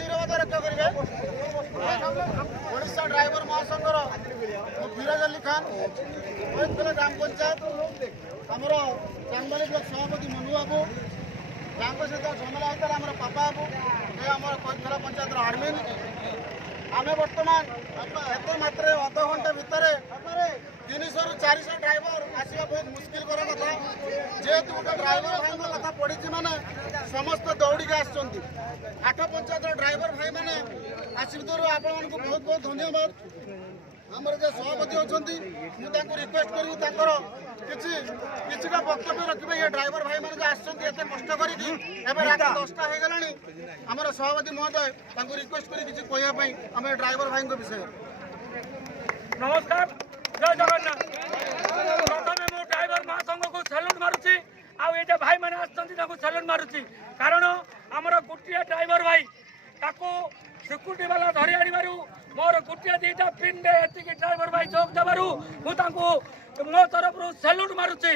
निरवता रक्षा करेंगे ओडिशा ड्राइवर महासंघर फिरोज अली खान ग्राम पंचायत आमर चांदमाली ब्लॉक सभापति मनु बाबू सहित झमेला होता आम पापा बाबू आम कोइलखोला पंचायत आडमिन आम बर्तमान एत मात्र अध घंटा भितर 300 ରୁ 400 ड्राइवर आसवा बहुत मुस्किल कर कथा जेहेतु गोटे ड्राइवर भाई कथा पड़ी माने समस्त दौड़िक आठ पंचायत ड्राइवर भाई मैंने आशीर्वाद आपण मानक बहुत बहुत धन्यवाद आमर जो सभापति अच्छा मुझे रिक्वेस्ट करी किछिटा वक्तव्य रखिए ये ड्राइवर भाई मैंने आसते कष्ट करके रात 10टा हो गला आमर सभापति महोदय रिक्वेस्ट करी कहवाई आम ड्राइवर भाई विषय नमस्कार जय जगन्नाथ प्रथम मो ड्राइवर महासंघ को सैल्यूट मारुची आउ भाई मैंने सैल्यूट मारुची कारण आमर गोटे ड्राइवर भाई ताको सिक्यूरीटी वाला धरी आनिबारु मोर गोटे दीटा पिन दे एतिकी ड्राइवर भाई जोग देबारु मु तांको मो तरफ सैल्यूट मारुची।